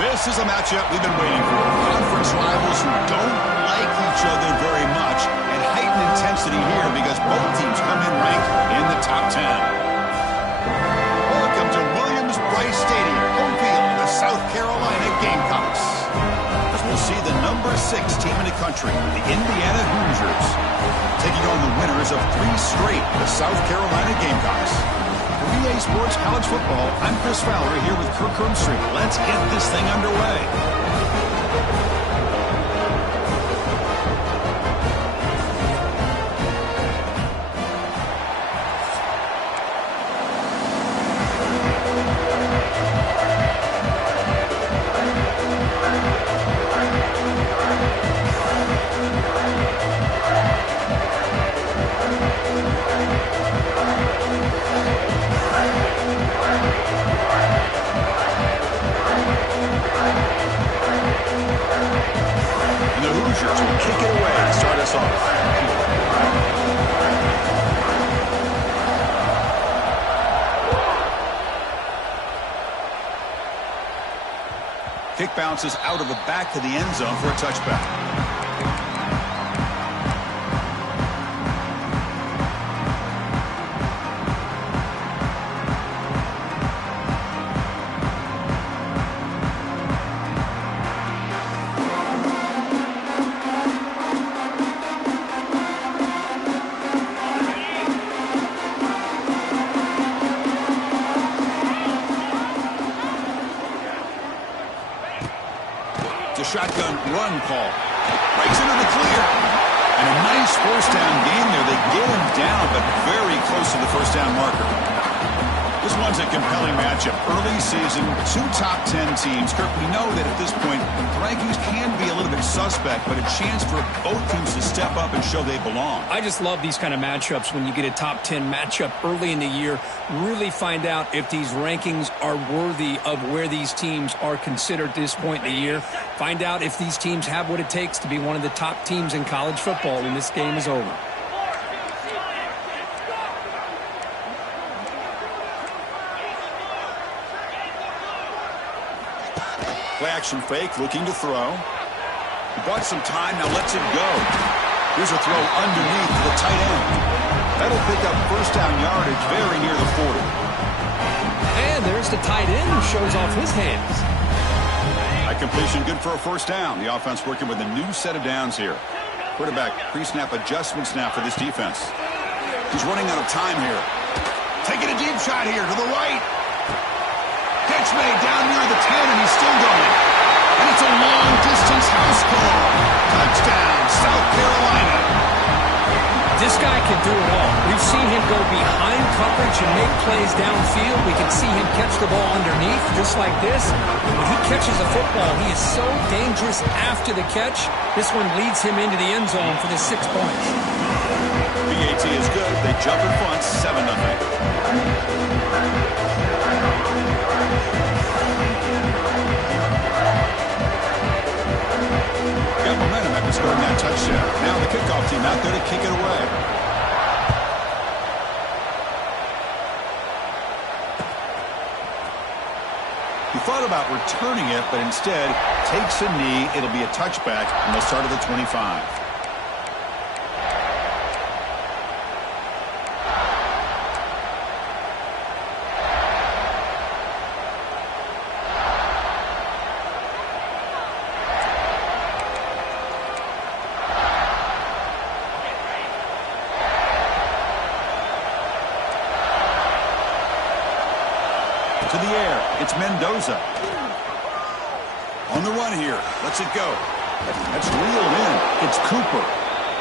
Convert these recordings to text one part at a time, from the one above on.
This is a matchup we've been waiting for. Conference rivals who don't like each other very much, and heightened intensity here because both teams come in ranked in the top 10. Welcome to Williams-Brice Stadium, home field of the South Carolina Gamecocks. As we'll see the number 6 team in the country, the Indiana Hoosiers, taking on the winners of 3 straight, the South Carolina Gamecocks. For EA Sports College Football, I'm Chris Fowler here with Kirk Herbstreit. Let's get this thing underway. Kick bounces out of the back of the end zone for a touchback. Shotgun run call. Breaks into the clear. And a nice first down gain there. They get him down, but very close to the first down marker. This one's a compelling matchup. Early season, 2 top 10 teams. Kirk, we know that at this point, the rankings can be a little bit suspect, but a chance for both teams to step up and show they belong. I just love these kind of matchups when you get a top 10 matchup early in the year. Really find out if these rankings are worthy of where these teams are considered at this point in the year. Find out if these teams have what it takes to be one of the top teams in college football when this game is over. Play action fake, looking to throw. He bought some time, now lets it go. Here's a throw underneath to the tight end. That'll pick up first down yardage very near the 40. And there's the tight end who shows off his hands. That completion good for a first down. The offense working with a new set of downs here. Quarterback pre-snap adjustments now for this defense. He's running out of time here. Taking a deep shot here to the right. Catch made down near the 10, and he's still going. And it's a long-distance house call. Touchdown, South Carolina. This guy can do it all. We've seen him go behind coverage and make plays downfield. We can see him catch the ball underneath, just like this. When he catches a football, he is so dangerous after the catch. This one leads him into the end zone for the 6 points. BAT is good. They jump in front, 7-0. Got momentum after scoring that touchdown. Now the kickoff team out there to kick it away. He thought about returning it, but instead takes a knee. It'll be a touchback, and they'll start at the 25. To the air, it's Mendoza. On the run here, lets it go. That's reeled in. It's Cooper.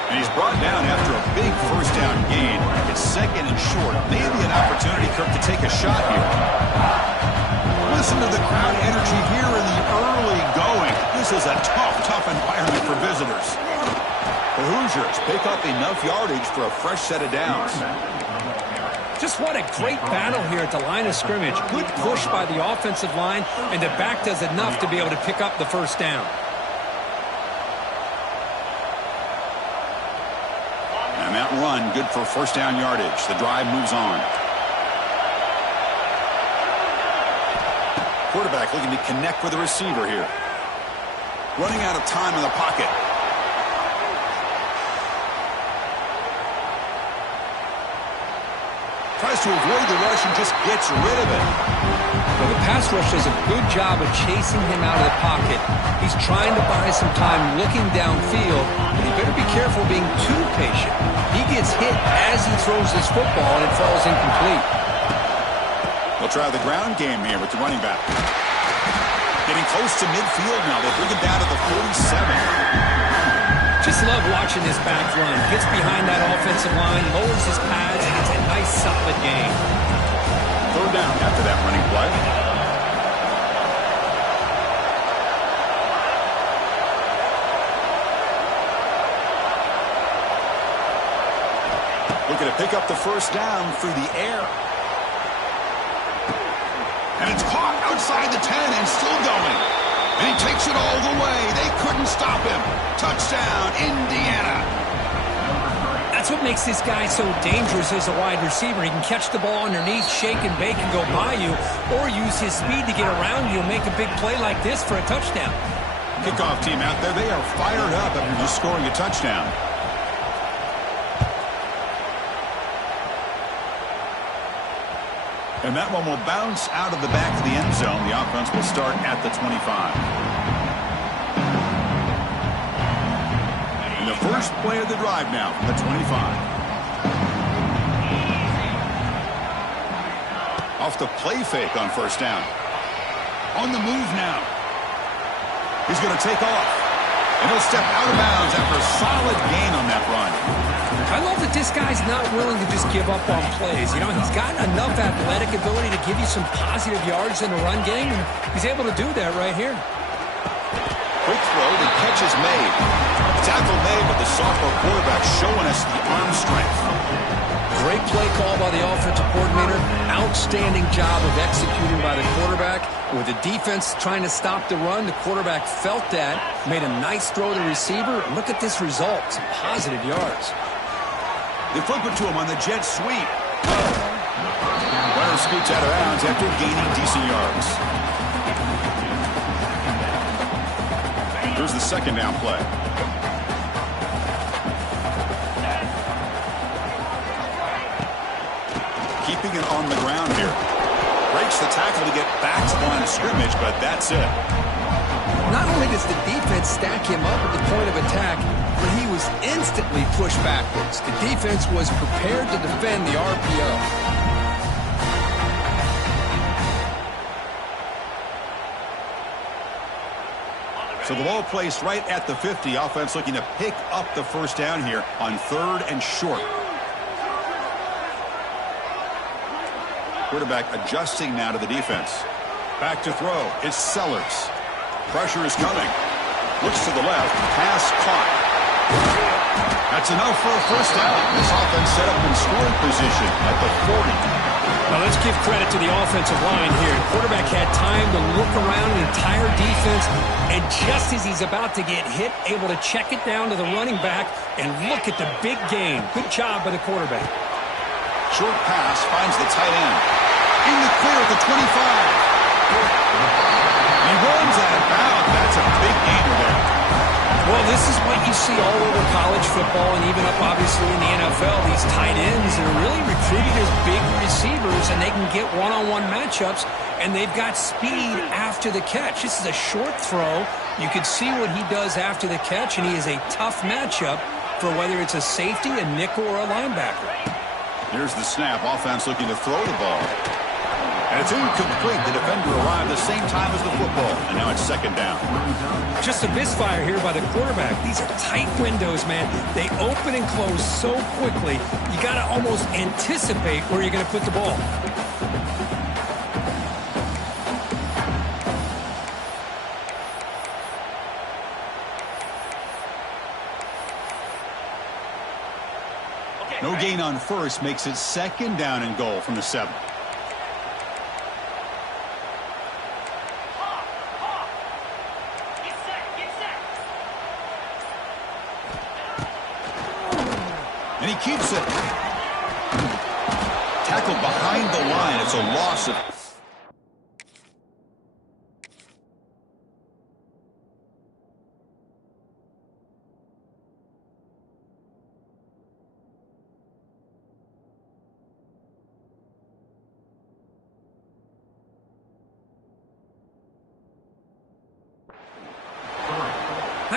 And he's brought down after a big first down gain. It's second and short. Maybe an opportunity, Kirk, to take a shot here. Listen to the crowd energy here in the early going. This is a tough environment for visitors. The Hoosiers pick up enough yardage for a fresh set of downs. Just what a great battle here at the line of scrimmage. Good push by the offensive line, and the back does enough to be able to pick up the first down. And that run, good for first down yardage. The drive moves on. Quarterback looking to connect with the receiver here. Running out of time in the pocket. Tries to avoid the rush and just gets rid of it. Well, the pass rush does a good job of chasing him out of the pocket. He's trying to buy some time looking downfield, but he better be careful being too patient. He gets hit as he throws this football, and it falls incomplete. They'll try the ground game here with the running back. Getting close to midfield now. They bring it down to the 47. Just love watching this back run. Gets behind that offensive line, lowers his pads, and it's a nice, solid gain. Third down after that running play. Looking to pick up the first down through the air. And it's caught outside the 10 and still going. And he takes it all the way. They couldn't stop him. Touchdown, Indiana. That's what makes this guy so dangerous as a wide receiver. He can catch the ball underneath, shake and bake, and go by you, or use his speed to get around you and make a big play like this for a touchdown. Kickoff team out there, they are fired up after just scoring a touchdown. And that one will bounce out of the back of the end zone. The offense will start at the 25. And the first play of the drive now from the 25. Off the play fake on first down. On the move now. He's going to take off. And he'll step out of bounds after a solid gain on that run. I love that this guy's not willing to just give up on plays. You know, he's got enough athletic ability to give you some positive yards in the run game, and he's able to do that right here. Quick throw, the catch is made. Tackle made, but the sophomore quarterback showing us the arm strength. Great play call by the offensive coordinator. Outstanding job of executing by the quarterback. With the defense trying to stop the run, the quarterback felt that, made a nice throw to the receiver. Look at this result, some positive yards. They flip it to him on the jet sweep. Runner scoots out of bounds after gaining decent yards. Here's the second down play. Keeping it on the ground here. Breaks the tackle to get back to the line of scrimmage, but that's it. Not only does the defense stack him up at the point of attack, but he was instantly pushed backwards. The defense was prepared to defend the RPO. So the ball placed right at the 50. Offense looking to pick up the first down here on 3rd and short. Quarterback adjusting now to the defense. Back to throw. It's Sellers. Pressure is coming. Looks to the left. Pass caught. That's enough for a first down. This offense set up in scoring position at the 40. Now let's give credit to the offensive line here. The quarterback had time to look around the entire defense, and just as he's about to get hit, able to check it down to the running back, and look at the big gain. Good job by the quarterback. Short pass finds the tight end. In the clear at the 25. He runs out of bounds. That's a big gainer there. Well, this is what you see all over college football and even up, obviously, in the NFL. These tight ends that are really recruited as big receivers, and they can get one-on-one matchups, and they've got speed after the catch. This is a short throw. You can see what he does after the catch, and he is a tough matchup for whether it's a safety, a nickel, or a linebacker. Here's the snap. Offense looking to throw the ball. And it's incomplete. The defender arrived the same time as the football. And now it's second down. Just a misfire here by the quarterback. These are tight windows, man. They open and close so quickly. You got to almost anticipate where you're going to put the ball. No gain on first makes it second down and goal from the 7. And he keeps it. Tackled behind the line. It's a loss of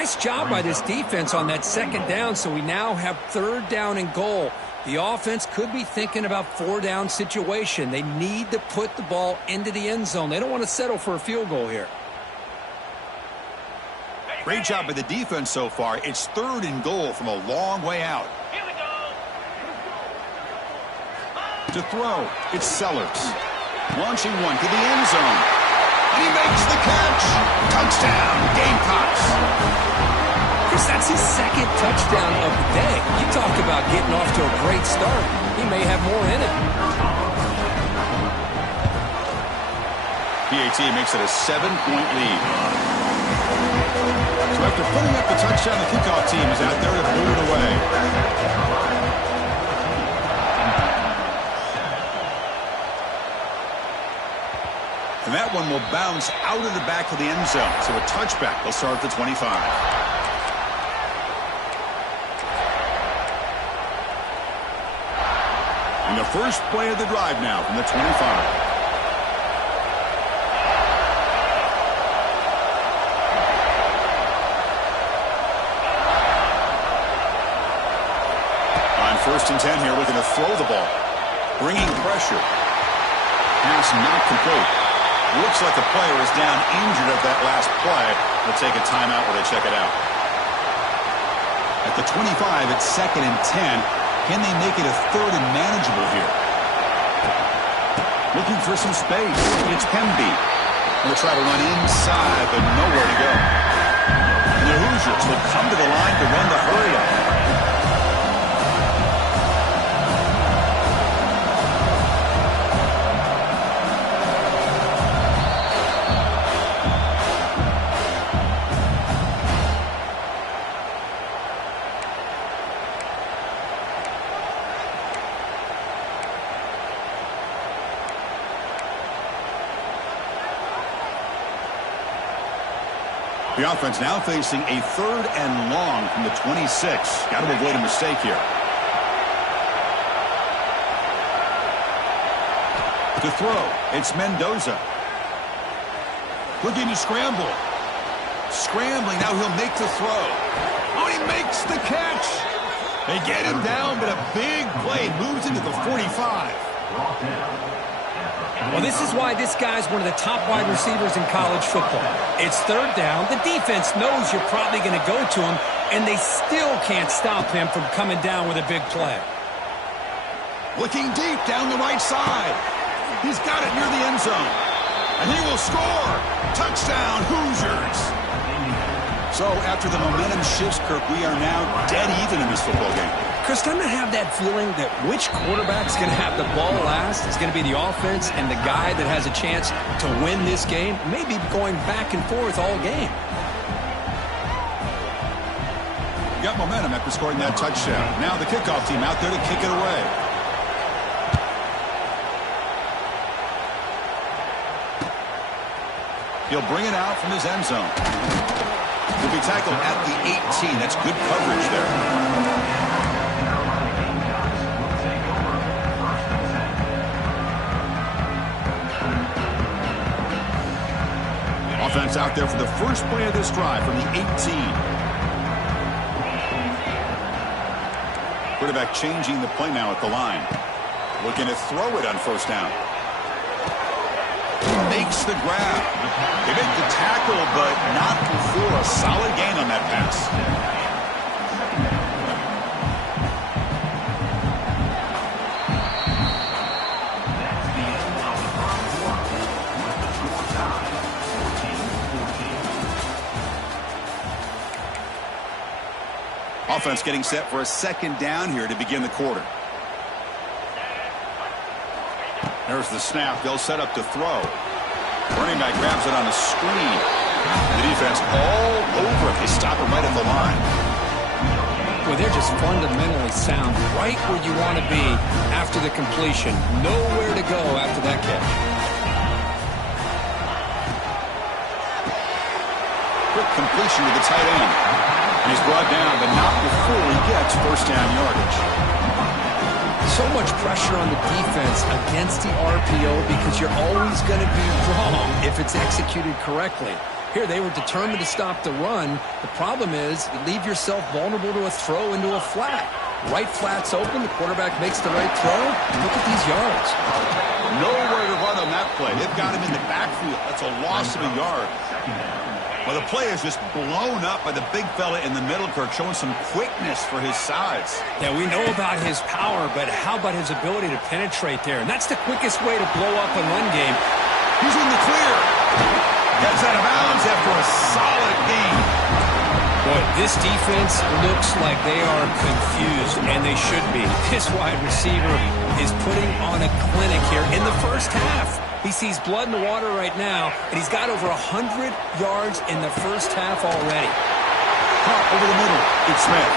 Nice job by this defense on that second down, so we now have third down and goal. The offense could be thinking about four-down situation. They need to put the ball into the end zone. They don't want to settle for a field goal here. Great job by the defense so far. It's third and goal from a long way out. Here we go. To throw, it's Sellers. Launching one to the end zone. And he makes the catch. Touchdown, Gamecocks. Chris, that's his second touchdown of the day. You talk about getting off to a great start. He may have more in it. PAT makes it a 7-point lead. So after putting up the touchdown, the kickoff team is out there to boot it away. And that one will bounce out of the back of the end zone. So a touchback. They'll start at the 25. And the first play of the drive now from the 25. First and 10 here, looking to throw the ball. Bringing pressure. Pass not complete. Looks like the player is down injured at that last play. They'll take a timeout where they check it out. At the 25, it's second and 10. Can they make it a third and manageable here? Looking for some space. It's Pemby. They'll try to run inside, but nowhere to go. And the Hoosiers will come to the line to run the hurry-up. The offense now facing a third and long from the 26. Got to avoid a mistake here. To throw, it's Mendoza. Looking to scramble. Scrambling, now he'll make the throw. Oh, he makes the catch. They get him down, but a big play moves into the 45. Well, this is why this guy's one of the top wide receivers in college football. It's third down. The defense knows you're probably going to go to him, and they still can't stop him from coming down with a big play. Looking deep down the right side. He's got it near the end zone. And he will score. Touchdown, Hoosiers. So after the momentum shifts, Kirk, we are now dead even in this football game. Chris, I'm going to have that feeling that which quarterback's going to have the ball last is going to be the offense, and the guy that has a chance to win this game may be going back and forth all game. Got momentum after scoring that touchdown. Now the kickoff team out there to kick it away. He'll bring it out from his end zone. He'll be tackled at the 18. That's good coverage there. Offense out there for the first play of this drive from the 18. Quarterback changing the play now at the line. Looking to throw it on first down. Makes the grab. They make the tackle, but not before a solid gain on that pass. Offense getting set for a second down here to begin the quarter. There's the snap. They'll set up to throw. Running back grabs it on a screen. The defense all over it. They stop it right at the line. Well, they're just fundamentally sound right where you want to be after the completion. Nowhere to go after that catch. Quick completion to the tight end. He's brought down, but not before he gets first down yardage. So much pressure on the defense against the RPO because you're always going to be wrong if it's executed correctly. Here, they were determined to stop the run. The problem is you leave yourself vulnerable to a throw into a flat. Right flat's open. The quarterback makes the right throw. Look at these yards. Nowhere to run on that play. They've got him in the backfield. That's a loss of a yard. Well, the play is just blown up by the big fella in the middle, Kirk, showing some quickness for his size. Yeah, we know about his power, but how about his ability to penetrate there? And that's the quickest way to blow up a run game. He's in the clear. Gets out of bounds after a solid gain. Boy, this defense looks like they are confused, and they should be. This wide receiver is putting on a clinic here in the first half. He sees blood in the water right now, and he's got over 100 yards in the first half already. Caught over the middle. It's Smith.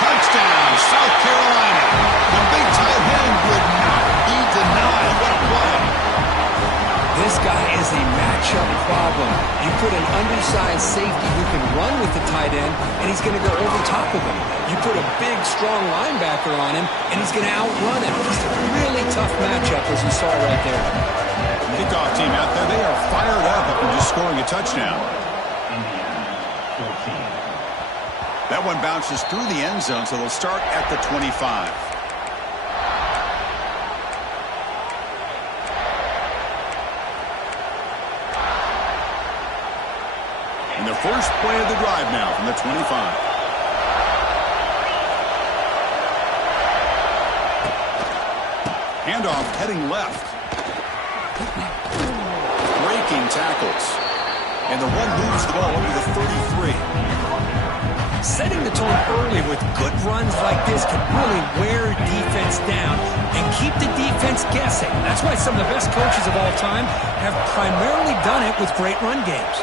Touchdown, South Carolina. The big tight end would not be denied. What a play. This guy is a matchup problem. You put an undersized safety who can run with the tight end, and he's going to go over top of him. You put a big, strong linebacker on him, and he's going to outrun him. Just a really tough matchup, as you saw right there. Kickoff team out there, they are fired up after just scoring a touchdown. That one bounces through the end zone, so they'll start at the 25. And the first play of the drive now from the 25. Handoff heading left. Breaking tackles. And the one moves the ball over the 33. Setting the tone early with good runs like this can really wear defense down and keep the defense guessing. That's why some of the best coaches of all time have primarily done it with great run games.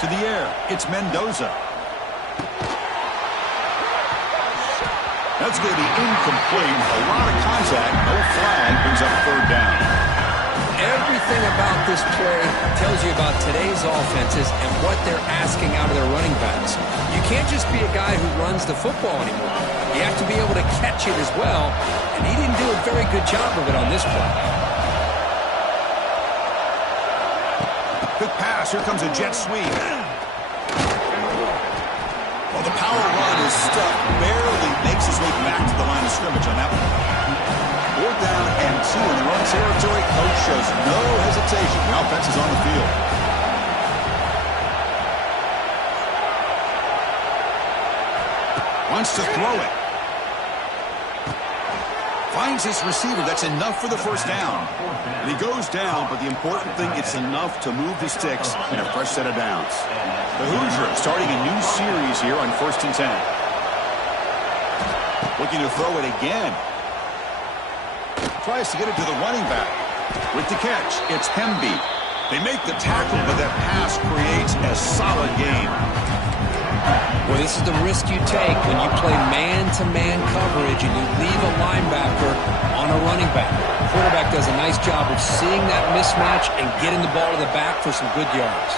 To the air, it's Mendoza. That's going to be incomplete. A lot of contact, no flag, brings up third down. Everything about this play tells you about today's offenses and what they're asking out of their running backs. You can't just be a guy who runs the football anymore. You have to be able to catch it as well, and he didn't do a very good job of it on this play. Quick pass. Here comes a jet sweep. Well, the power run is stuck. Barely makes his way back to the line of scrimmage on that one. 4th down and 2 in their own territory. Coach shows no hesitation. The offense is on the field. Wants to throw it. Finds his receiver. That's enough for the first down. And he goes down, but the important thing, it's enough to move the sticks in a fresh set of downs. The Hoosiers starting a new series here on 1st and 10. Looking to throw it again. Tries to get it to the running back. With the catch, it's Hemby. They make the tackle, but that pass creates a solid gain. Well, this is the risk you take when you play man-to-man coverage and you leave a linebacker on a running back. The quarterback does a nice job of seeing that mismatch and getting the ball to the back for some good yards.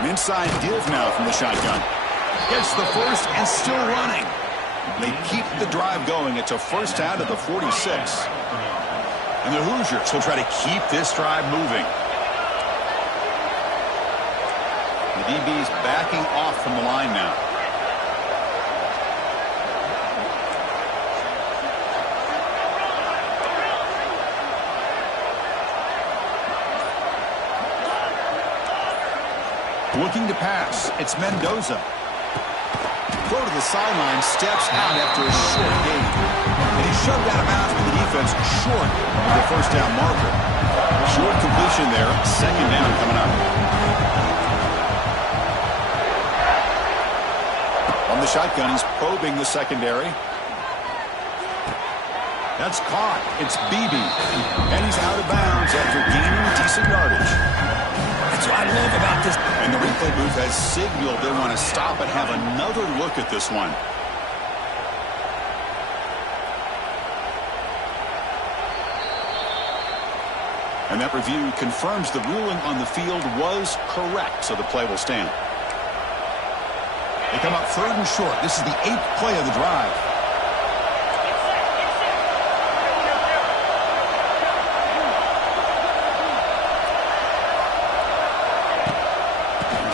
An inside give now from the shotgun. Gets the first and still running. They keep the drive going. It's a first out of the 46. And the Hoosiers will try to keep this drive moving. The DB's backing off from the line now. Looking to pass. It's Mendoza. Throw to the sideline, steps out after a short gain. And he's shoved out of bounds with the defense short of the first down marker. Short completion there. 2nd down coming up. On the shotgun, he's probing the secondary. That's caught. It's Beebe. And he's out of bounds after gaining decent yardage. That's what I love about this. And the replay booth has signaled they want to stop and have another look at this one. And that review confirms the ruling on the field was correct, so the play will stand. They come up 3rd and short. This is the 8th play of the drive.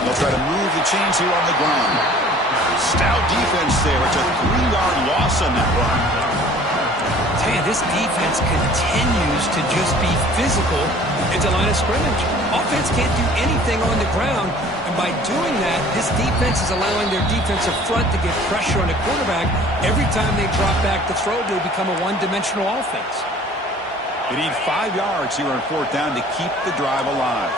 They'll try to move the chains here on the ground. Stout defense there. It's a 3-yard loss on that run. Man, this defense continues to just be physical into line of scrimmage. Offense can't do anything on the ground, and by doing that, this defense is allowing their defensive front to get pressure on the quarterback. Every time they drop back to throw, they become a one-dimensional offense. They need 5 yards here on 4th down to keep the drive alive.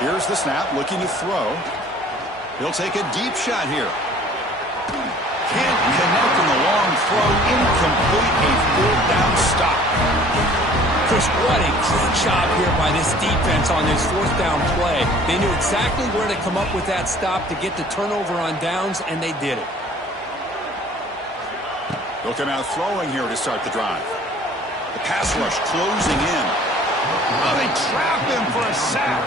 Here's the snap, looking to throw. He'll take a deep shot here. Can't connect on the long throw. Incomplete. A 4th down stop. Chris, what a great job here by this defense on this 4th down play. They knew exactly where to come up with that stop to get the turnover on downs, and they did it. They'll come out throwing here to start the drive. The pass rush closing in. Oh, they trap him for a sack.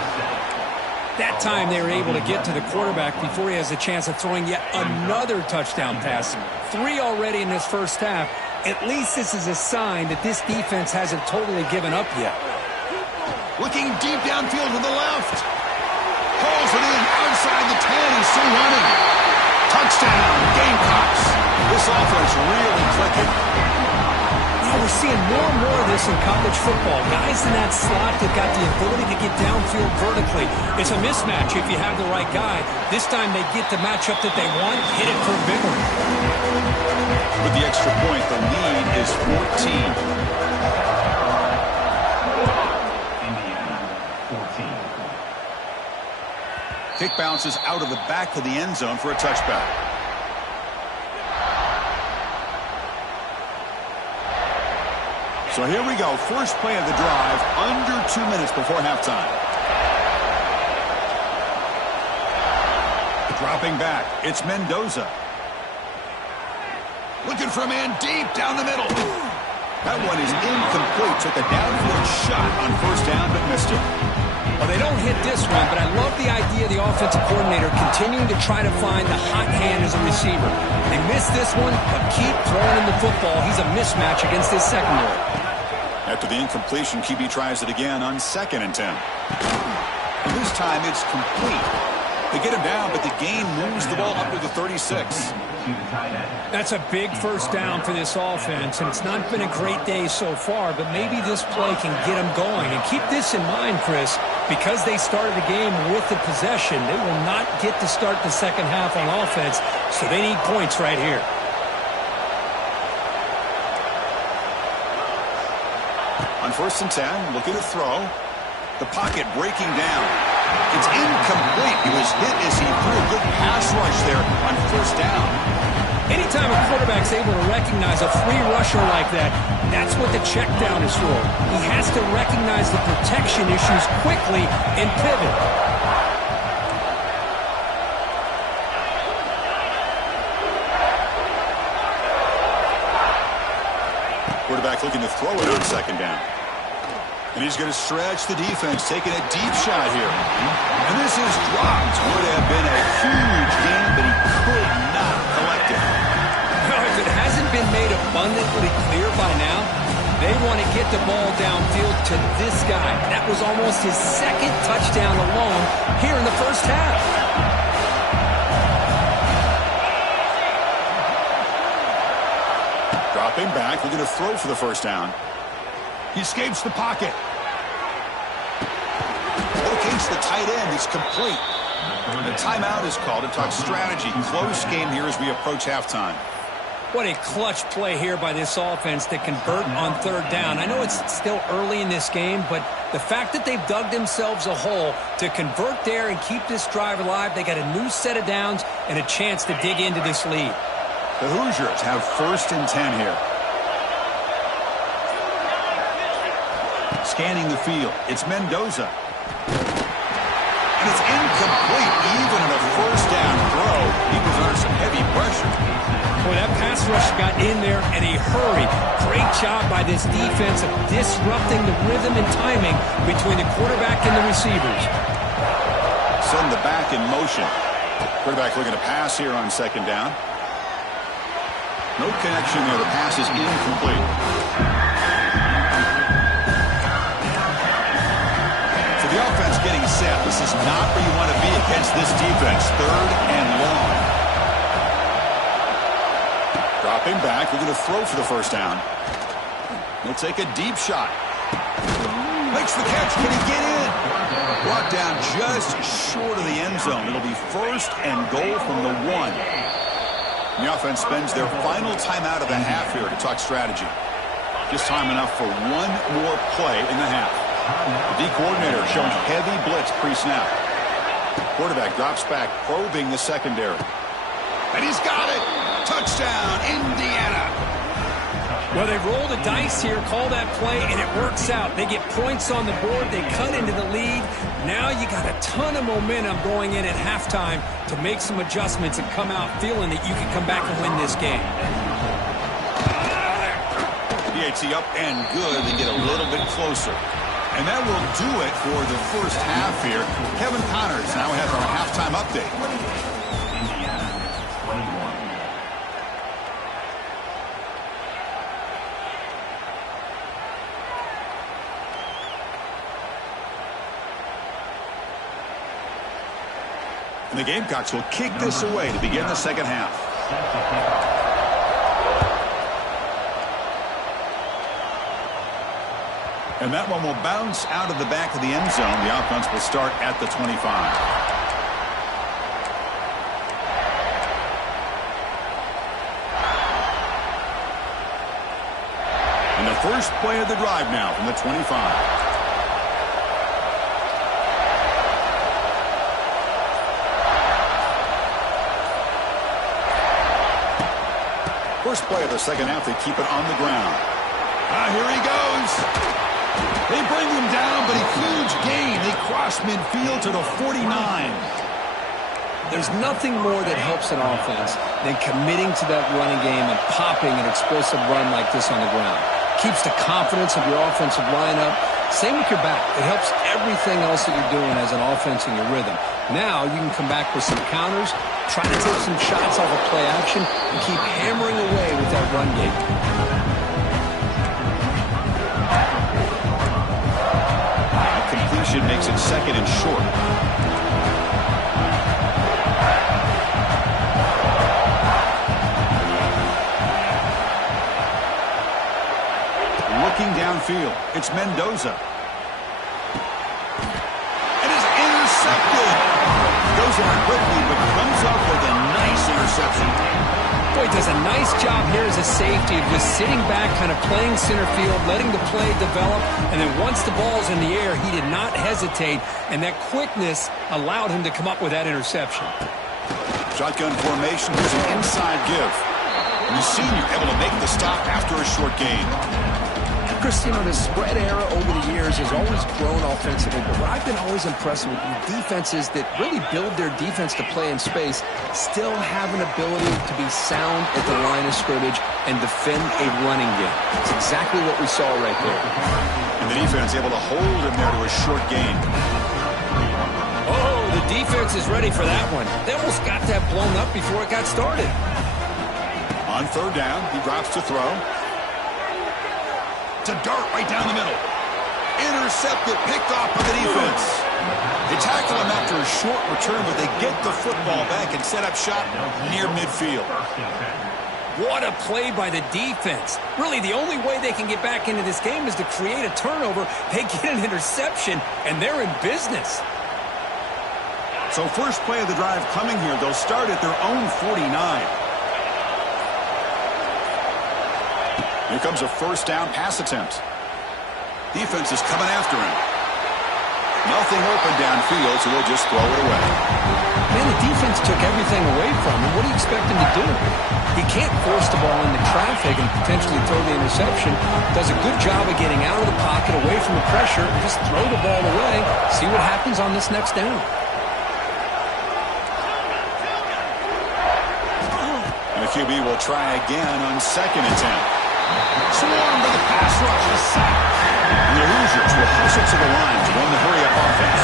That time they were able to get to the quarterback before he has a chance of throwing yet another touchdown pass. 3 already in this first half. At least this is a sign that this defense hasn't totally given up yet. Looking deep downfield to the left. Pulls it in outside the 10. He's still running. Touchdown, Gamecocks. This offense really clicking. Now we're seeing more and more of this in college football. Guys in that slot that got the ability to get downfield vertically. It's a mismatch if you have the right guy. This time they get the matchup that they want, hit it for a big one. With the extra point, the lead is 14. Indiana, 14. Kick bounces out of the back of the end zone for a touchback. So here we go. First play of the drive, under 2 minutes before halftime. Dropping back, it's Mendoza. Looking for a man deep down the middle. That one is incomplete. Took a downfield shot on 1st down, but missed it. Well, they don't hit this one, but I love the idea of the offensive coordinator continuing to try to find the hot hand as a receiver. They missed this one, but keep throwing him the football. He's a mismatch against his secondary. After the incompletion, QB tries it again on 2nd and 10. And this time it's complete. They get him down, but the gain moves the ball up to the 36. That's a big first down for this offense, and it's not been a great day so far, but maybe this play can get them going. And keep this in mind, Chris, because they started the game with the possession, they will not get to start the second half on offense, so they need points right here. On 1st and 10, looking to throw. The pocket breaking down. It's incomplete. He was hit as he threw a good pass rush there on 1st down. Anytime a quarterback's able to recognize a free rusher like that, that's what the check down is for. He has to recognize the protection issues quickly and pivot. Quarterback looking to throw it on 2nd down. And he's going to stretch the defense, taking a deep shot here. And this is dropped. Would have been a huge game, but he could not collect it. If it hasn't been made abundantly clear by now, they want to get the ball downfield to this guy. That was almost his 2nd touchdown alone here in the first half. Dropping back, looking to throw for the 1st down. He escapes the pocket. Locates the tight end. It's complete. The timeout is called to talk strategy. Close game here as we approach halftime. What a clutch play here by this offense to convert on 3rd down. I know it's still early in this game, but the fact that they've dug themselves a hole to convert there and keep this drive alive, they got a new set of downs and a chance to dig into this lead. The Hoosiers have 1st and 10 here. Scanning the field, it's Mendoza. And it's incomplete, even on a 1st down throw. He was under some heavy pressure. Boy, that pass rush got in there, and a hurry. Great job by this defense of disrupting the rhythm and timing between the quarterback and the receivers. Send the back in motion. Quarterback looking to pass here on second down. No connection there. The pass is incomplete. So the offense getting set. This is not where you want to be against this defense. Third and long. Dropping back. We're going to throw for the first down. He'll take a deep shot. Makes the catch. Can he get in? Brought down just short of the end zone. It'll be first and goal from the 1. The offense spends their final timeout of the half here to talk strategy. Just time enough for one more play in the half. The D coordinator showing heavy blitz pre-snap. Quarterback drops back, probing the secondary. And he's got it! Touchdown, Indiana! Well, they roll the dice here, call that play, and it works out. They get points on the board. They cut into the lead. Now you got a ton of momentum going in at halftime to make some adjustments and come out feeling that you can come back and win this game. PAT up and good. They get a little bit closer. And that will do it for the first half here. Kevin Connors now has our halftime update. Indiana 21. And the Gamecocks will kick this away to begin the second half. And that one will bounce out of the back of the end zone. The offense will start at the 25. And the first play of the drive now from the 25. First play of the second half, they keep it on the ground. Here he goes. They bring him down, but a huge gain. They cross midfield to the 49. There's nothing more that helps an offense than committing to that running game and popping an explosive run like this on the ground. Keeps the confidence of your offensive lineup. Same with your back. It helps everything else that you're doing as an offense in your rhythm. Now you can come back with some counters, try to take some shots off of play action, and keep hammering away with that run game. Completion makes it second and short. Looking downfield, it's Mendoza. It is intercepted. Goes on quickly, but comes up with a nice interception. Boy, does a nice job here as a safety of just sitting back, kind of playing center field, letting the play develop, and then once the ball's in the air, he did not hesitate, and that quickness allowed him to come up with that interception. Shotgun formation, here's an inside give. And the senior able to make the stop after a short gain. Chris, the spread era over the years has always grown offensively, but what I've been always impressed with defenses that really build their defense to play in space still have an ability to be sound at the line of scrimmage and defend a running game. It's exactly what we saw right there. And the defense able to hold him there to a short gain. Oh, the defense is ready for that one. They almost got that blown up before it got started. On third down, he drops to throw. To dart right down the middle. Intercepted, picked off by the defense. They tackle him after a short return, but they get the football back and set up shop near midfield. What a play by the defense. Really, the only way they can get back into this game is to create a turnover. They get an interception, and they're in business. So first play of the drive coming here. They'll start at their own 49. Here comes a first down pass attempt. Defense is coming after him. Nothing open downfield, so they'll just throw it away. Man, the defense took everything away from him. What do you expect him to do? He can't force the ball into traffic and potentially throw the interception. Does a good job of getting out of the pocket, away from the pressure, just throw the ball away, see what happens on this next down. And a QB will try again on second attempt. Swarm to the pass rush, a sack. And the Hoosiers will hustle to the line to run the hurry-up offense.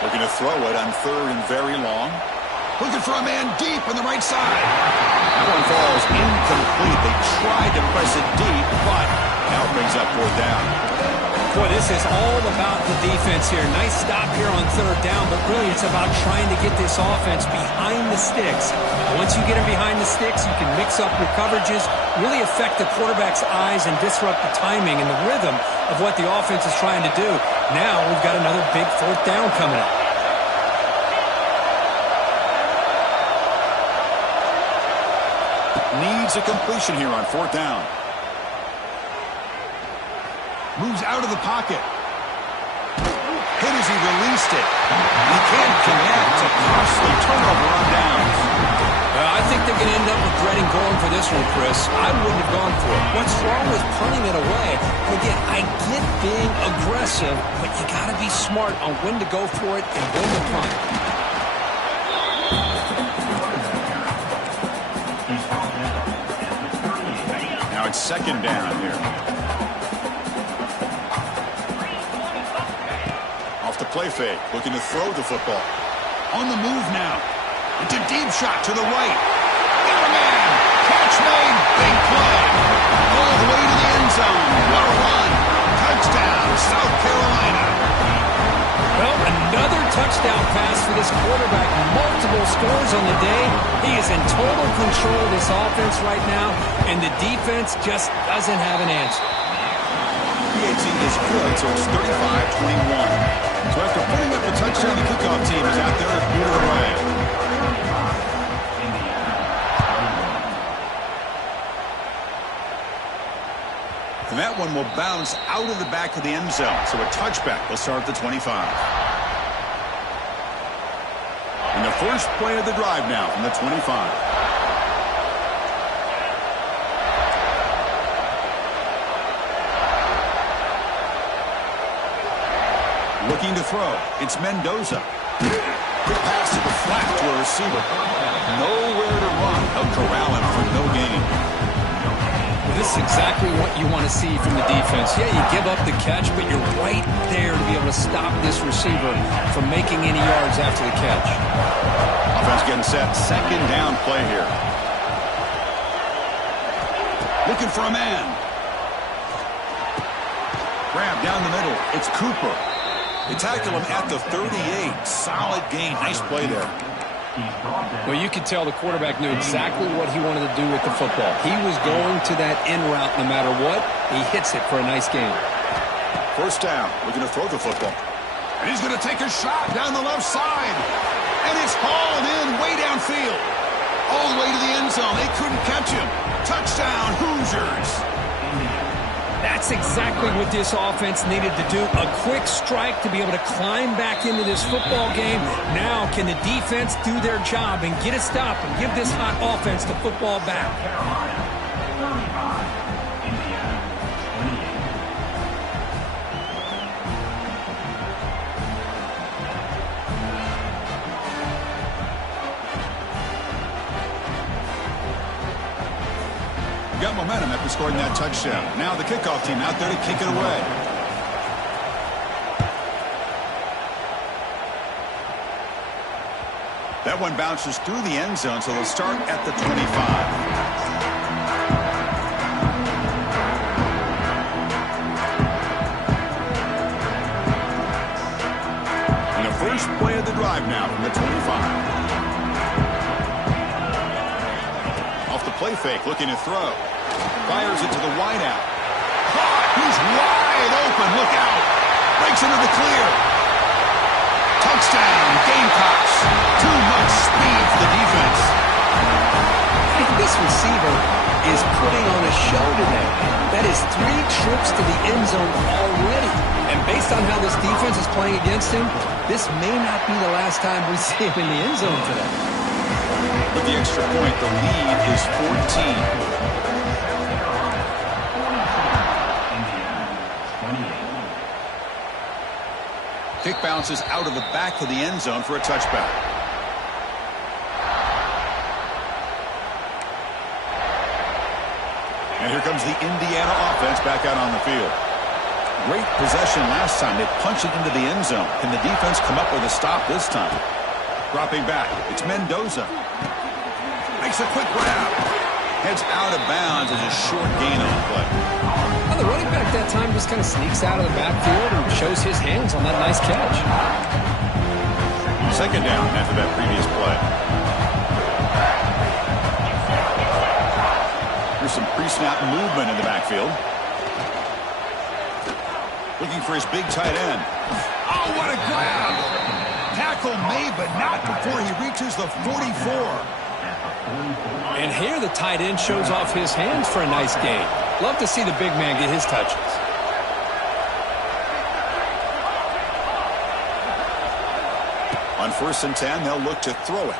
Looking to throw it on third and very long. Looking for a man deep on the right side. That one falls incomplete. They tried to press it deep, but now it brings up fourth down. Boy, this is all about the defense here. Nice stop here on third down, but really it's about trying to get this offense behind the sticks. Once you get them behind the sticks, you can mix up your coverages, really affect the quarterback's eyes and disrupt the timing and the rhythm of what the offense is trying to do. Now we've got another big fourth down coming up. Needs a completion here on fourth down. Moves out of the pocket. Hit as he released it. He can't connect. A costly turnover on downs. I think they're going to end up regretting going for this one, Chris. I wouldn't have gone for it. What's wrong with punting it away? Again, I get being aggressive, but you got to be smart on when to go for it and when to punt. Now it's second down here. Off the play fake, looking to throw the football. On the move now. It's a deep shot to the right. Got a man. Catch made. Big play. All the way to the end zone. What a run. Touchdown, South Carolina. Well, another touchdown pass for this quarterback. Multiple scores on the day. He is in total control of this offense right now, and the defense just doesn't have an answer. PAT is good, so it's 35-21. So after putting up the touchdown, the kickoff team is out there to boot it away. And that one will bounce out of the back of the end zone. So a touchback will start at the 25. And the first play of the drive now from the 25. Looking to throw. It's Mendoza. Quick pass to the flat to a receiver. Nowhere to run. They'll corral him for no gain. This is exactly what you want to see from the defense. Yeah, you give up the catch, but you're right there to be able to stop this receiver from making any yards after the catch. Offense getting set. Second down play here. Looking for a man. Grab down the middle. It's Cooper. They tackle him at the 38. Solid gain. Nice play there. Well, you could tell the quarterback knew exactly what he wanted to do with the football. He was going to that in route no matter what. He hits it for a nice gain. First down. Looking to throw the football. And he's going to take a shot down the left side. And it's hauled in way downfield. All the way to the end zone. They couldn't catch him. Touchdown, Hoosiers. That's exactly what this offense needed to do. A quick strike to be able to climb back into this football game. Now can the defense do their job and get a stop and give this hot offense the football back? Got momentum after scoring that touchdown. Now the kickoff team out there to kick it away. That one bounces through the end zone, so they'll start at the 25. And the first play of the drive now from the 25. Play fake, looking to throw. Fires it to the wideout. He's wide open. Look out. Breaks into the clear. Touchdown, Gamecocks. Too much speed for the defense. This receiver is putting on a show today. That is 3 trips to the end zone already. And based on how this defense is playing against him, this may not be the last time we see him in the end zone today. With the extra point, the lead is 14. Kick bounces out of the back of the end zone for a touchback. And here comes the Indiana offense back out on the field. Great possession last time. They punched it into the end zone. Can the defense come up with a stop this time? Dropping back. It's Mendoza. Makes a quick grab. Heads out of bounds as a short gain on the play. Well, the running back that time just kind of sneaks out of the backfield and shows his hands on that nice catch. Second down after that previous play. Here's some pre-snap movement in the backfield. Looking for his big tight end. Oh, what a grab! Tackle made, but not before he reaches the 44. And here the tight end shows off his hands for a nice gain. Love to see the big man get his touches. On 1st and 10, they'll look to throw it.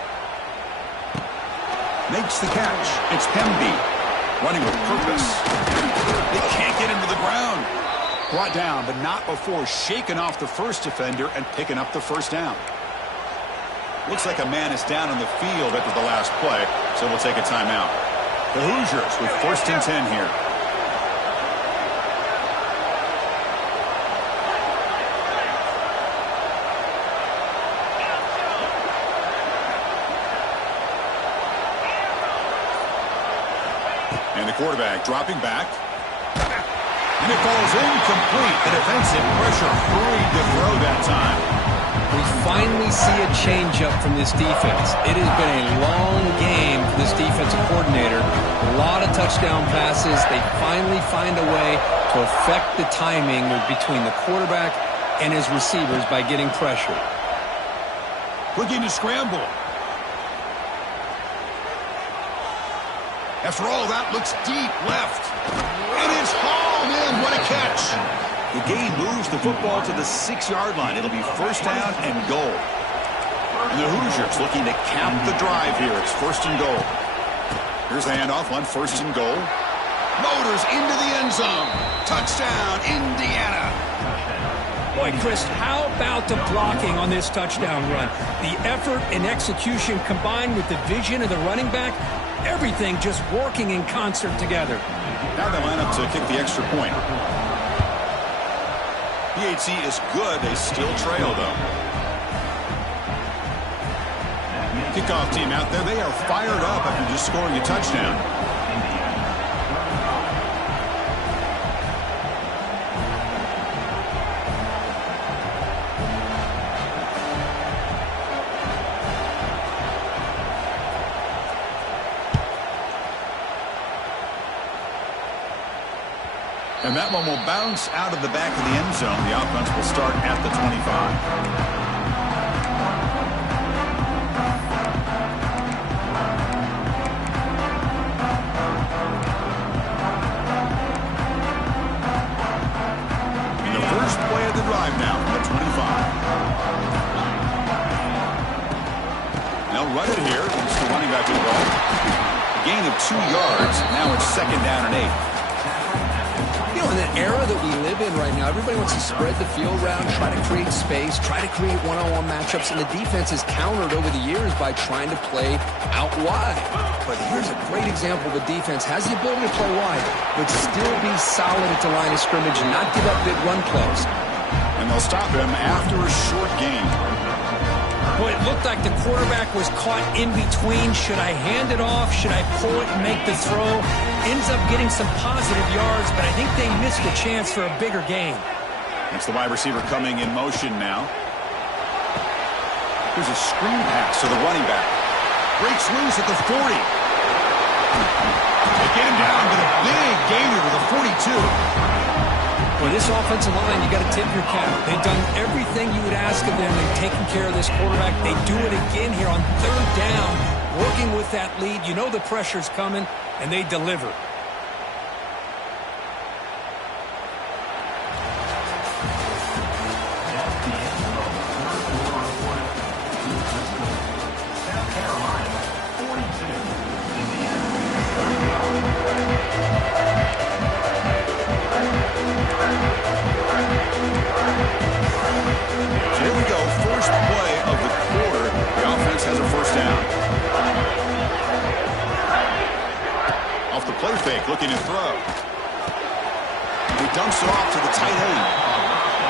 Makes the catch. It's Hemby. Running with purpose. They can't get him to the ground. Brought down, but not before shaking off the first defender and picking up the first down. Looks like a man is down on the field after the last play, so we'll take a timeout. The Hoosiers with 1st and 10 here. And the quarterback dropping back. And it falls incomplete. The defensive pressure hurried to throw that time. We finally see a change-up from this defense. It has been a long game for this defensive coordinator. A lot of touchdown passes. They finally find a way to affect the timing between the quarterback and his receivers by getting pressure. Looking to scramble. After all that, looks deep left. And it's hauled in. What a catch. The gain moves the football to the 6-yard line. It'll be 1st down and goal. And the Hoosiers looking to cap the drive here. It's 1st and goal. Here's the handoff on 1st and goal. Motors into the end zone. Touchdown, Indiana. Boy, Chris, how about the blocking on this touchdown run? The effort and execution combined with the vision of the running back, everything just working in concert together. Now they line up to kick the extra point. PAT is good. They still trail, though. Kickoff team out there. They are fired up after just scoring a touchdown. And that one will bounce out of the back of the end zone. The offense will start at the 25. Drive now from the 25. They'll run it here. It's the running back involved. A gain of 2 yards. Now it's 2nd down and 8. You know, in the era that we live in right now, everybody wants to spread the field around, try to create space, try to create one-on-one matchups, and the defense is countered over the years by trying to play out wide. But here's a great example of a defense has the ability to play wide, but still be solid at the line of scrimmage and not give up big run plays. And they'll stop him after a short gain. Boy, it looked like the quarterback was caught in between. Should I hand it off? Should I pull it and make the throw? Ends up getting some positive yards, but I think they missed a chance for a bigger gain. It's the wide receiver coming in motion now. Here's a screen pass to the running back. Breaks loose at the 40. They get him down, but a big gainer to the 42. For this offensive line, you got to tip your cap. They've done everything you would ask of them. They've taken care of this quarterback. They do it again here on 3rd down, working with that lead. You know the pressure's coming, and they deliver. dumps it off to the tight end.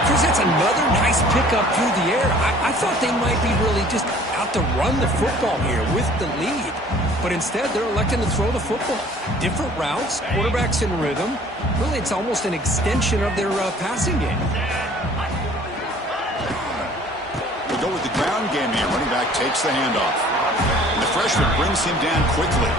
Chris, that's another nice pickup through the air. I thought they might be really just out to run the football here with the lead. But instead, they're electing to throw the football. Different routes, quarterback's in rhythm. Really, it's almost an extension of their passing game. We'll go with the ground game here. Running back takes the handoff. And the freshman brings him down quickly.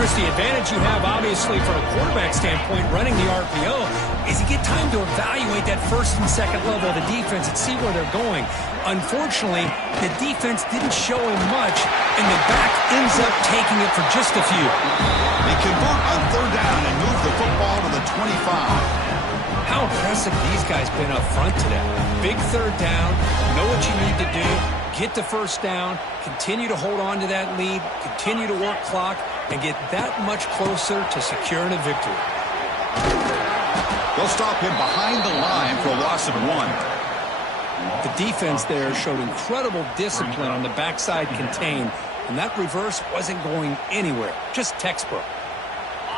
Chris, the advantage you have, obviously, from a quarterback standpoint, running the RPO, is you get time to evaluate that first and second level of the defense and see where they're going. Unfortunately, the defense didn't show him much, and the back ends up taking it for just a few. They convert on third down and move the football to the 25. How impressive these guys been up front today. Big third down, know what you need to do, get the first down, continue to hold on to that lead, continue to work clock, and get that much closer to securing a victory. They'll stop him behind the line for a loss of 1. The defense there showed incredible discipline on the backside contain, and that reverse wasn't going anywhere, just textbook.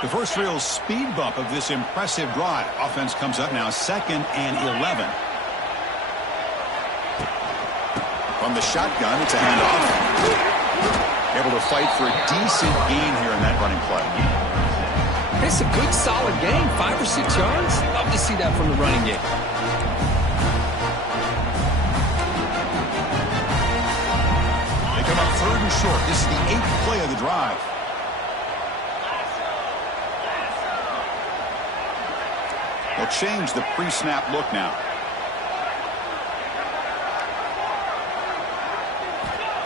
The first real speed bump of this impressive drive. Offense comes up now 2nd and 11. From the shotgun, it's a handoff. Able to fight for a decent gain here in that running play. It's a good, solid gain, 5 or 6 yards. Love to see that from the running game. They come up 3rd and short. This is the 8th play of the drive. They'll change the pre-snap look now.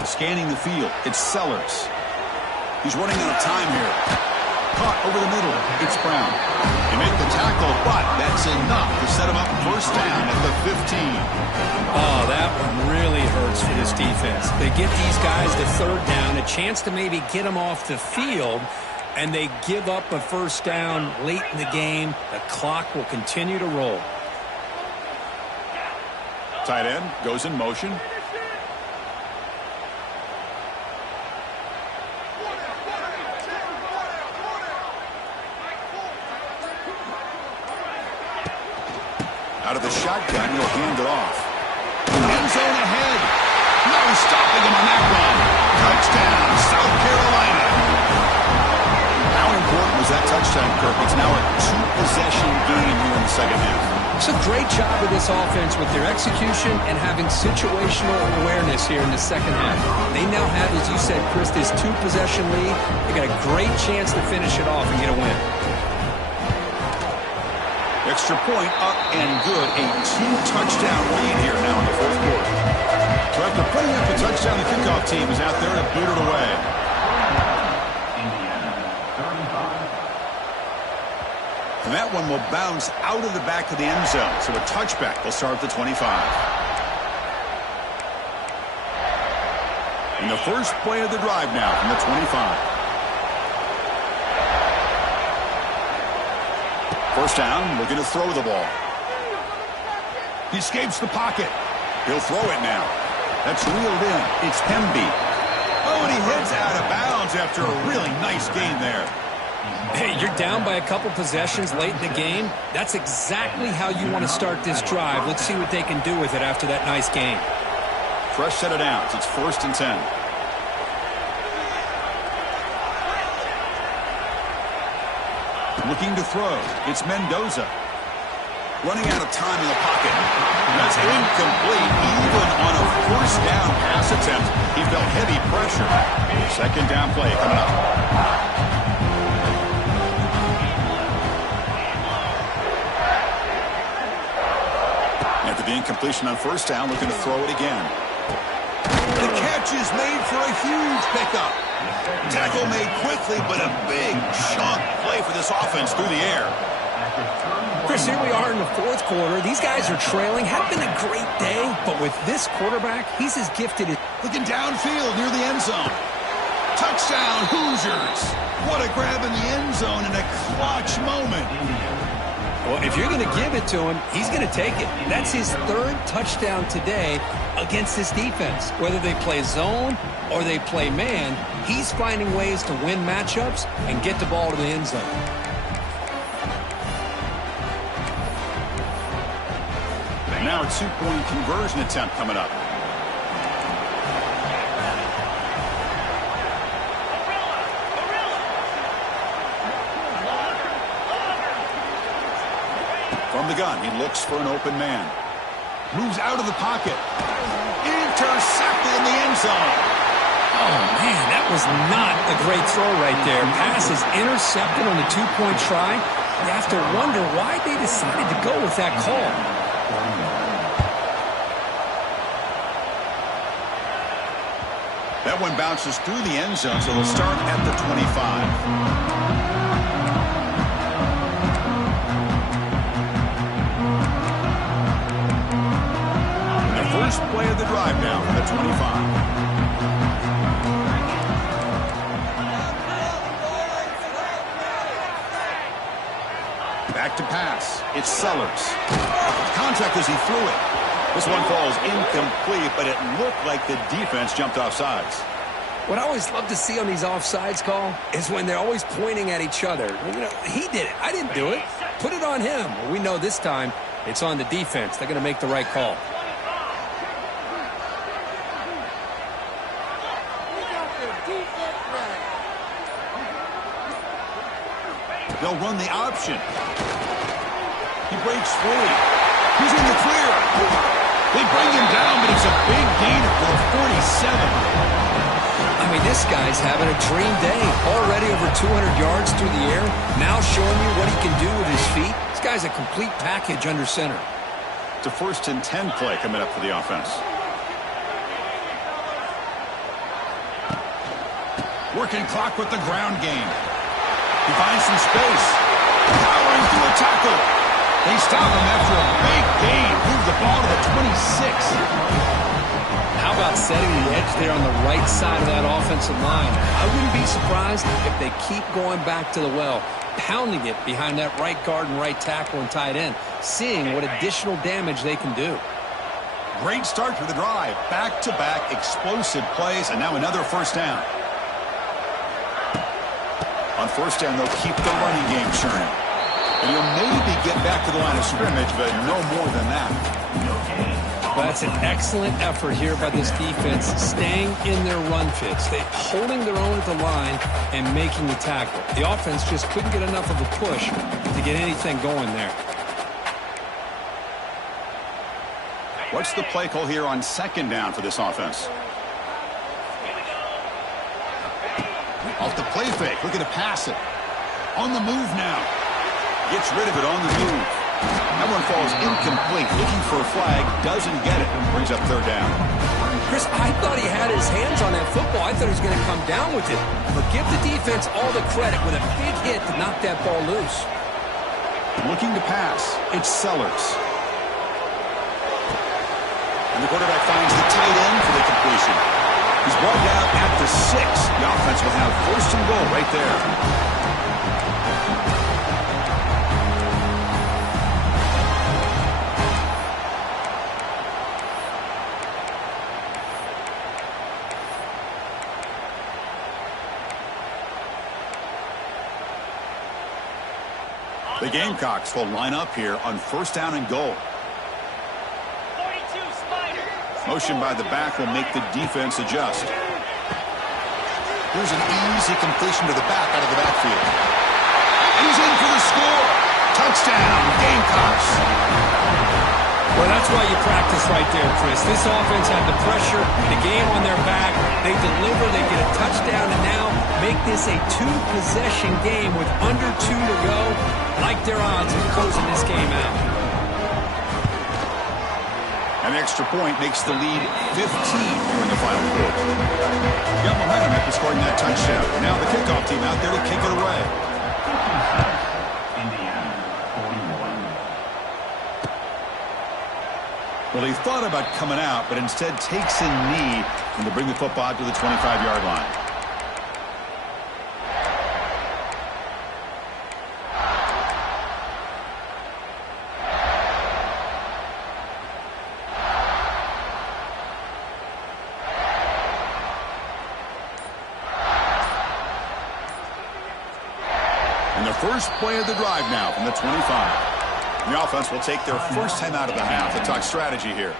Scanning the field, it's Sellers. He's running out of time here. Caught over the middle, it's Brown. They make the tackle, but that's enough to set him up first down at the 15. Oh, that one really hurts for this defense. They get these guys to third down, a chance to maybe get them off the field, and they give up a first down late in the game. The clock will continue to roll. Tight end goes in motion. Out of the shotgun, he'll hand it off. End zone ahead. No stopping him on that run. Touchdown, South Carolina. How important was that touchdown, Kirk? It's now a 2-possession game here in the second half. It's a great job of this offense with their execution and having situational awareness here in the second half. They now have, as you said, Chris, this 2-possession lead. They got a great chance to finish it off and get a win. Extra point up and good. A 2-touchdown lead here now in the fourth quarter. So after putting up the touchdown, the kickoff team is out there to boot it away. And that one will bounce out of the back of the end zone. So a touchback. They'll start at the 25. And the first play of the drive now from the 25. First down, looking to throw the ball. He escapes the pocket. He'll throw it now. That's reeled in. It's Hemby. Oh, and he heads out of bounds after a really nice gain there. Hey, you're down by a couple possessions late in the game. That's exactly how you want to start this drive. Let's see what they can do with it after that nice gain. Fresh set of downs. It's 1st and 10. Looking to throw. It's Mendoza. Running out of time in the pocket. That's incomplete. Even on a first down pass attempt, he felt heavy pressure. Second down play coming up. After the incompletion on first down, looking to throw it again. The catch is made for a huge pickup. Tackle made quickly, but a big chunk play for this offense through the air. Chris, here we are in the fourth quarter. These guys are trailing. Had been a great day, but with this quarterback, he's as gifted as... Looking downfield near the end zone. Touchdown, Hoosiers. What a grab in the end zone in a clutch moment. Well, if you're going to give it to him, he's going to take it. That's his 3rd touchdown today against this defense. Whether they play zone or they play man, he's finding ways to win matchups and get the ball to the end zone. Now a two-point conversion attempt coming up. From the gun, he looks for an open man. Moves out of the pocket. Intercepted in the end zone. Oh, man, that was not a great throw right there. Pass is intercepted on the two-point try. You have to wonder why they decided to go with that call. That one bounces through the end zone, so they'll start at the 25. First play of the drive now at 25. Back to pass. It's Sellers. Contact as he threw it. This one falls incomplete, but it looked like the defense jumped off sides. What I always love to see on these offsides call is when they're always pointing at each other. You know, he did it. I didn't do it. Put it on him. Well, we know this time it's on the defense. They're going to make the right call. They'll run the option. He breaks free. He's in the clear. They bring him down, but it's a big gain for 47. I mean, this guy's having a dream day. Already over 200 yards through the air. Now showing you what he can do with his feet. This guy's a complete package under center. It's a 1st and 10 play coming up for the offense. Working clock with the ground game. He finds some space. Powering through a tackle. They stop him after a big gain. Move the ball to the 26. How about setting the edge there on the right side of that offensive line? I wouldn't be surprised if they keep going back to the well, pounding it behind that right guard and right tackle and tight end, seeing what additional damage they can do. Great start to the drive. Back-to-back explosive plays, and now another first down. On first down, they'll keep the running game churning. And he'll maybe get back to the line of scrimmage, but no more than that. Well, that's an excellent effort here by this defense, staying in their run fits. They're holding their own at the line and making the tackle. The offense just couldn't get enough of a push to get anything going there. What's the play call here on second down for this offense? Off the play fake, looking to pass it. On the move now. Gets rid of it on the move. That one falls incomplete. Looking for a flag, doesn't get it. Brings up third down. Chris, I thought he had his hands on that football. I thought he was going to come down with it. But give the defense all the credit with a big hit to knock that ball loose. Looking to pass. It's Sellers. And the quarterback finds the tight end for the completion. He's brought down at the 6. The offense will have first and goal right there. The Gamecocks will line up here on first down and goal. Motion by the back will make the defense adjust. Here's an easy completion to the back out of the backfield. He's in for the score. Touchdown, Gamecocks. Well, that's why you practice right there, Chris. This offense had the pressure, the game on their back. They deliver, they get a touchdown, and now make this a 2-possession game with under 2 to go. Like their odds of closing this game out. An extra point makes the lead 15 here in the final quarter. Got momentum after scoring that touchdown. Now the kickoff team out there to kick it away. Indiana, 41. Well, he thought about coming out, but instead takes a knee and to bring the football out to the 25-yard line. And the first play of the drive now from the 25. The offense will take their first time out of the half to talk strategy here.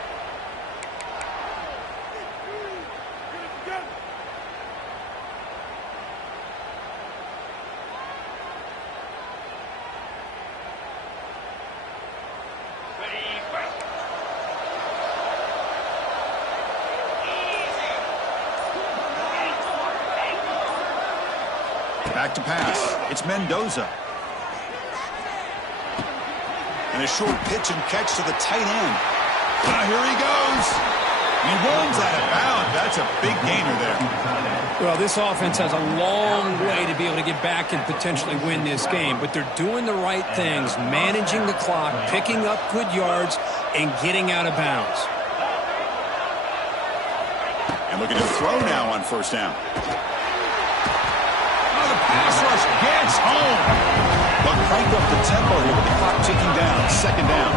Back to pass. It's Mendoza. And a short pitch and catch to the tight end. Here he goes. He runs out of bounds. That's a big gainer there. Well, this offense has a long way to be able to get back and potentially win this game, but they're doing the right things, managing the clock, picking up good yards, and getting out of bounds. And looking to throw now on first down. The pass rush gets home. But crank up the tempo here with the clock ticking down. Second down.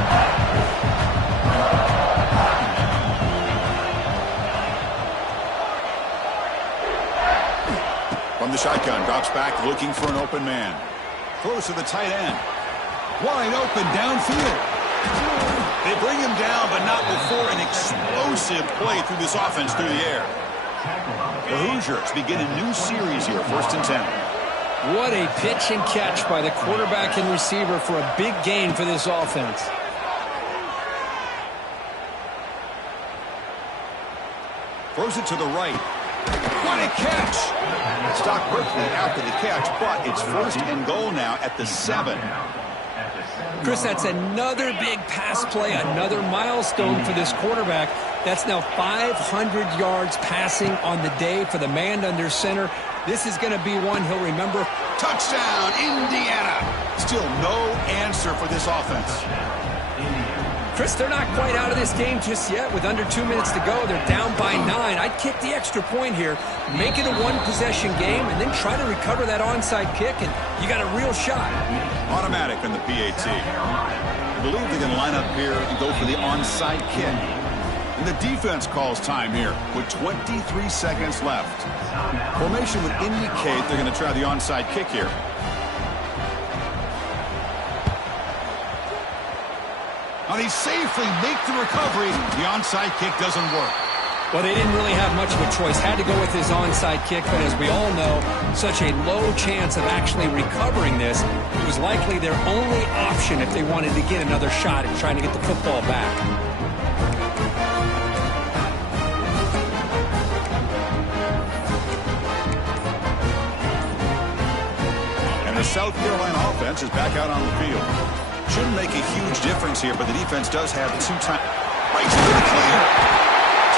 From the shotgun, drops back looking for an open man. Throws to the tight end. Wide open downfield. They bring him down, but not before an explosive play through this offense through the air. The Hoosiers begin a new series here, 1st and 10. What a pitch and catch by the quarterback and receiver for a big gain for this offense. Throws it to the right. What a catch! Stopped quickly after the catch, but it's 1st and goal now at the 7. Chris, that's another big pass play, another milestone for this quarterback. That's now 500 yards passing on the day for the man under center. This is going to be one he'll remember. Touchdown, Indiana! Still no answer for this offense. Chris, they're not quite out of this game just yet. With under 2 minutes to go, they're down by 9. I'd kick the extra point here, make it a one-possession game, and then try to recover that onside kick, and you got a real shot. Automatic on the PAT. I believe they're going to line up here and go for the onside kick. And the defense calls time here with 23 seconds left. Formation would indicate they're going to try the onside kick here. Now they safely make the recovery. The onside kick doesn't work. Well, they didn't really have much of a choice. Had to go with his onside kick, but as we all know, such a low chance of actually recovering this. It was likely their only option if they wanted to get another shot at trying to get the football back. And the South Carolina offense is back out on the field. Shouldn't make a huge difference here, but the defense does have 2 times. Right to the clear.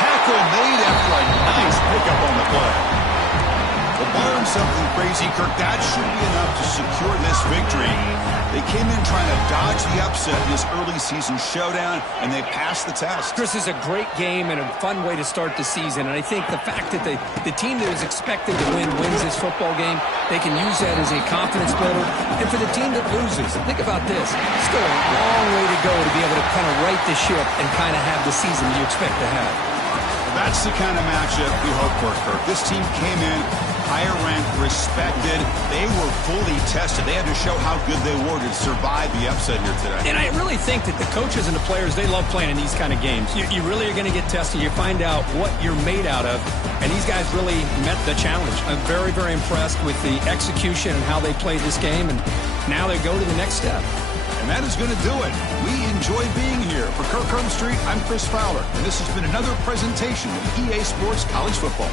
Tackle made after a nice pickup on the play. Well, barring something crazy, Kirk, that should be enough to secure this victory. They came in trying to dodge the upset in this early season showdown, and they passed the test. Chris, is a great game and a fun way to start the season. And I think the fact that the team that is expected to win wins this football game, they can use that as a confidence builder. And for the team that loses, think about this. Still a long way to go to be able to kind of right the ship and kind of have the season you expect to have. That's the kind of matchup we hope for, Kirk. This team came in higher ranked, respected. They were fully tested. They had to show how good they were to survive the upset here today. And I really think that the coaches and the players, they love playing in these kind of games. You really are going to get tested. You find out what you're made out of. And these guys really met the challenge. I'm very, very impressed with the execution and how they played this game. And now they go to the next step. And that is going to do it. We enjoy being here. For Kirk Street, I'm Chris Fowler. And this has been another presentation of EA Sports College Football.